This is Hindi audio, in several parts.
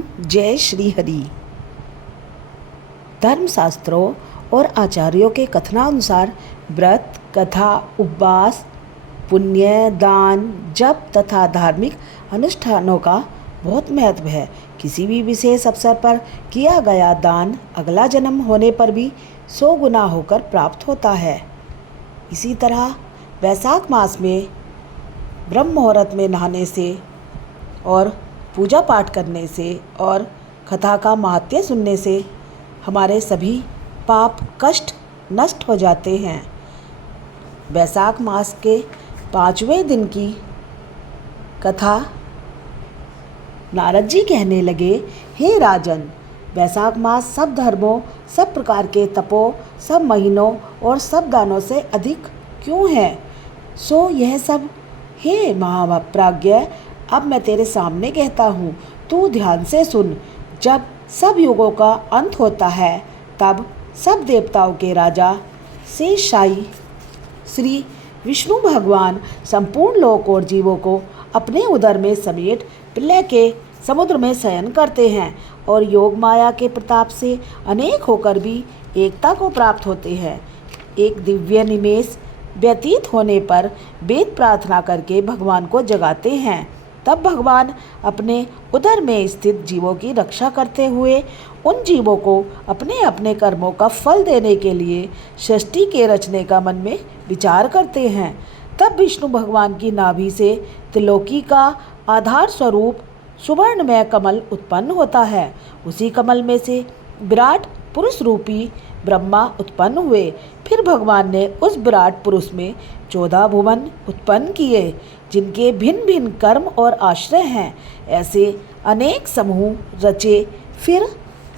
ओम जय श्री हरि। धर्मशास्त्रों और आचार्यों के कथनानुसार व्रत, कथा, उपवास, पुण्य, दान, जप तथा धार्मिक अनुष्ठानों का बहुत महत्व है। किसी भी विशेष अवसर पर किया गया दान अगला जन्म होने पर भी 100 गुना होकर प्राप्त होता है। इसी तरह वैशाख मास में ब्रह्म मुहूर्त में नहाने से और पूजा पाठ करने से और कथा का महात्म्य सुनने से हमारे सभी पाप कष्ट नष्ट हो जाते हैं। वैशाख मास के 5वें दिन की कथा नारद जी कहने लगे, हे राजन, वैशाख मास सब धर्मों, सब प्रकार के तपों, सब महीनों और सब दानों से अधिक क्यों है? सो यह सब हे महाप्राज्ञ, अब मैं तेरे सामने कहता हूँ, तू ध्यान से सुन। जब सब युगों का अंत होता है तब सब देवताओं के राजा शेषशायी श्री विष्णु भगवान संपूर्ण लोक और जीवों को अपने उदर में समेट प्रलय के समुद्र में शयन करते हैं और योग माया के प्रताप से अनेक होकर भी एकता को प्राप्त होते हैं। एक दिव्य निमेष व्यतीत होने पर वेद प्रार्थना करके भगवान को जगाते हैं। तब भगवान अपने उदर में स्थित जीवों की रक्षा करते हुए उन जीवों को अपने अपने कर्मों का फल देने के लिए सृष्टि के रचने का मन में विचार करते हैं। तब विष्णु भगवान की नाभि से त्रिलोकी का आधार स्वरूप सुवर्णमय कमल उत्पन्न होता है। उसी कमल में से विराट पुरुष रूपी ब्रह्मा उत्पन्न हुए। फिर भगवान ने उस विराट पुरुष में 14 भुवन उत्पन्न किए, जिनके भिन्न भिन्न कर्म और आश्रय हैं। ऐसे अनेक समूह रचे। फिर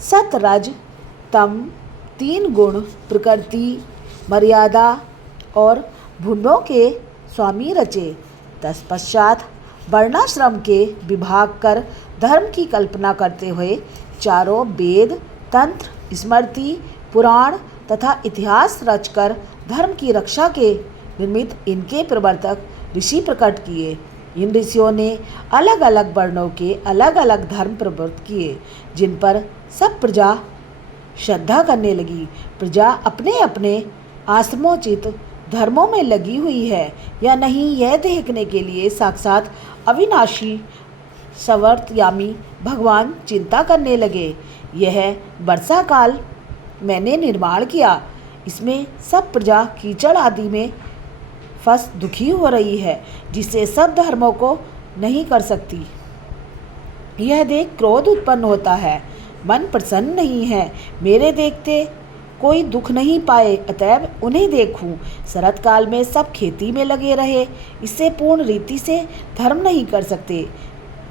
सत, रज, तम 3 गुण, प्रकृति, मर्यादा और भुवनों के स्वामी रचे। तत्पश्चात वर्णाश्रम के विभाग कर धर्म की कल्पना करते हुए चारों वेद, तंत्र, स्मृति, पुराण तथा इतिहास रचकर धर्म की रक्षा के निमित्त इनके प्रवर्तक ऋषि प्रकट किए। इन ऋषियों ने अलग अलग वर्णों के अलग अलग धर्म प्रवृत्त किए, जिन पर सब प्रजा श्रद्धा करने लगी। प्रजा अपने अपने आश्रमोचित धर्मों में लगी हुई है या नहीं, यह देखने के लिए साक्षात अविनाशी सवर्तयामी भगवान चिंता करने लगे। यह वर्षा काल मैंने निर्माण किया। इसमें सब प्रजा कीचड़ आदि में फंस दुखी हो रही है, जिससे सब धर्मों को नहीं कर सकती। यह देख क्रोध उत्पन्न होता है, मन प्रसन्न नहीं है। मेरे देखते कोई दुख नहीं पाए, अतएव उन्हें देखूं। शरत काल में सब खेती में लगे रहे, इससे पूर्ण रीति से धर्म नहीं कर सकते।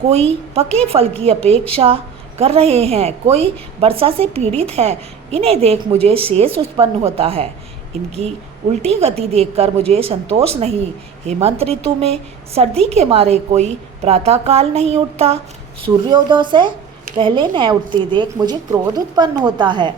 कोई पके फल की अपेक्षा कर रहे हैं, कोई वर्षा से पीड़ित है। इन्हें देख मुझे शेष उत्पन्न होता है। इनकी उल्टी गति देखकर मुझे संतोष नहीं। हेमंत ऋतु में सर्दी के मारे कोई प्रातःकाल नहीं उठता। सूर्योदय से पहले न उठते देख मुझे क्रोध उत्पन्न होता है।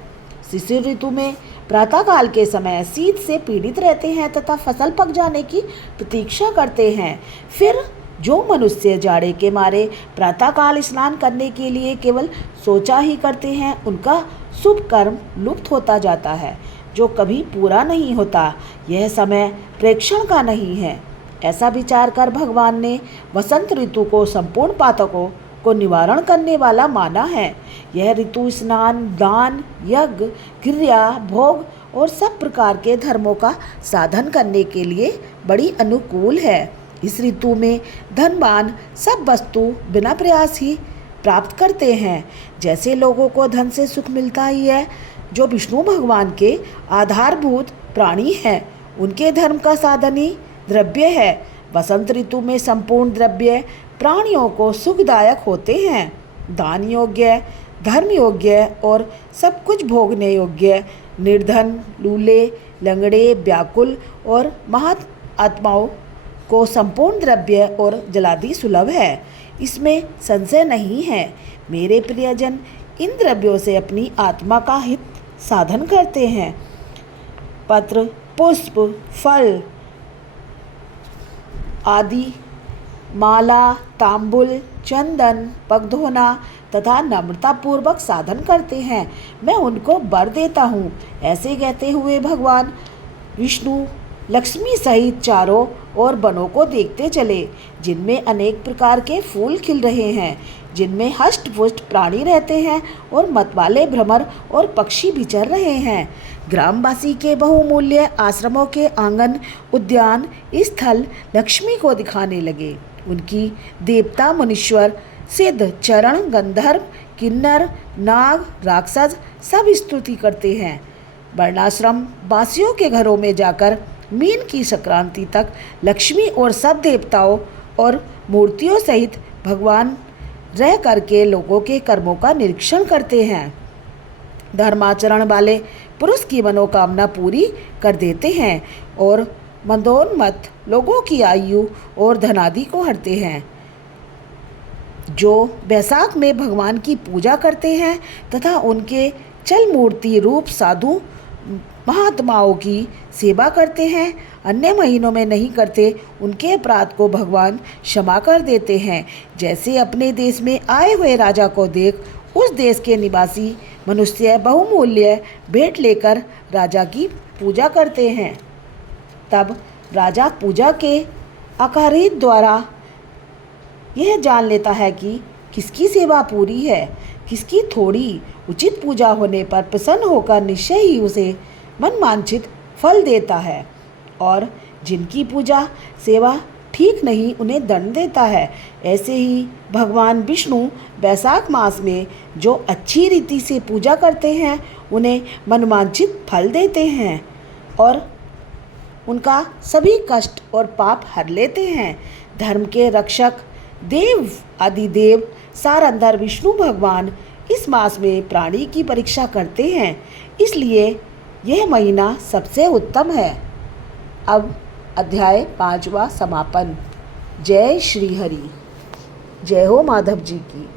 शिशिर ऋतु में प्रातःकाल के समय शीत से पीड़ित रहते हैं तथा फसल पक जाने की प्रतीक्षा करते हैं। फिर जो मनुष्य जाड़े के मारे प्रातःकाल स्नान करने के लिए केवल सोचा ही करते हैं, उनका शुभ कर्म लुप्त होता जाता है, जो कभी पूरा नहीं होता। यह समय प्रेक्षण का नहीं है। ऐसा विचार कर भगवान ने वसंत ऋतु को संपूर्ण पातकों को निवारण करने वाला माना है। यह ऋतु स्नान, दान, यज्ञ, क्रिया, भोग और सब प्रकार के धर्मों का साधन करने के लिए बड़ी अनुकूल है। इस ऋतु में धनवान सब वस्तु बिना प्रयास ही प्राप्त करते हैं। जैसे लोगों को धन से सुख मिलता ही है, जो विष्णु भगवान के आधारभूत प्राणी हैं, उनके धर्म का साधन ही द्रव्य है। वसंत ऋतु में संपूर्ण द्रव्य प्राणियों को सुखदायक होते हैं। दान योग्य, धर्म योग्य और सब कुछ भोगने योग्य, निर्धन, लूले, लंगड़े, व्याकुल और महत आत्माओं को संपूर्ण द्रव्य और जलादि सुलभ है। इसमें संशय नहीं है। मेरे प्रियजन इन द्रव्यों से अपनी आत्मा का हित साधन करते हैं। पत्र, पुष्प, फल आदि, माला, तांबुल, चंदन, पगधोना तथा नम्रतापूर्वक साधन करते हैं, मैं उनको वर देता हूँ। ऐसे कहते हुए भगवान विष्णु लक्ष्मी सहित चारों ओर वनों को देखते चले, जिनमें अनेक प्रकार के फूल खिल रहे हैं, जिनमें हष्ट पुष्ट प्राणी रहते हैं और मतवाले भ्रमर और पक्षी विचर रहे हैं। ग्रामवासी के बहुमूल्य आश्रमों के आंगन, उद्यान, स्थल लक्ष्मी को दिखाने लगे। उनकी देवता, मुनीश्वर, सिद्ध, चरण, गंधर्व, किन्नर, नाग, राक्षस सब स्तुति करते हैं। वर्णाश्रम वासियों के घरों में जाकर मीन की संक्रांति तक लक्ष्मी और सब देवताओं और मूर्तियों सहित भगवान रह करके लोगों के कर्मों का निरीक्षण करते हैं। धर्माचरण वाले पुरुष की मनोकामना पूरी कर देते हैं और मदोन्मत्त लोगों की आयु और धनादि को हरते हैं। जो बैसाख में भगवान की पूजा करते हैं तथा उनके चल मूर्ति रूप साधु महात्माओं की सेवा करते हैं, अन्य महीनों में नहीं करते, उनके अपराध को भगवान क्षमा कर देते हैं। जैसे अपने देश में आए हुए राजा को देख उस देश के निवासी मनुष्य बहुमूल्य भेंट लेकर राजा की पूजा करते हैं। तब राजा पूजा के अकारित द्वारा यह जान लेता है कि किसकी सेवा पूरी है, किसकी थोड़ी। उचित पूजा होने पर प्रसन्न होकर निश्चय ही उसे मनवांछित फल देता है और जिनकी पूजा सेवा ठीक नहीं उन्हें दंड देता है। ऐसे ही भगवान विष्णु वैशाख मास में जो अच्छी रीति से पूजा करते हैं उन्हें मनवांछित फल देते हैं और उनका सभी कष्ट और पाप हर लेते हैं। धर्म के रक्षक देव आदिदेव सारंधर विष्णु भगवान इस मास में प्राणी की परीक्षा करते हैं, इसलिए यह महीना सबसे उत्तम है। अब अध्याय 5वां समापन। जय श्री हरि। जय हो माधव जी की।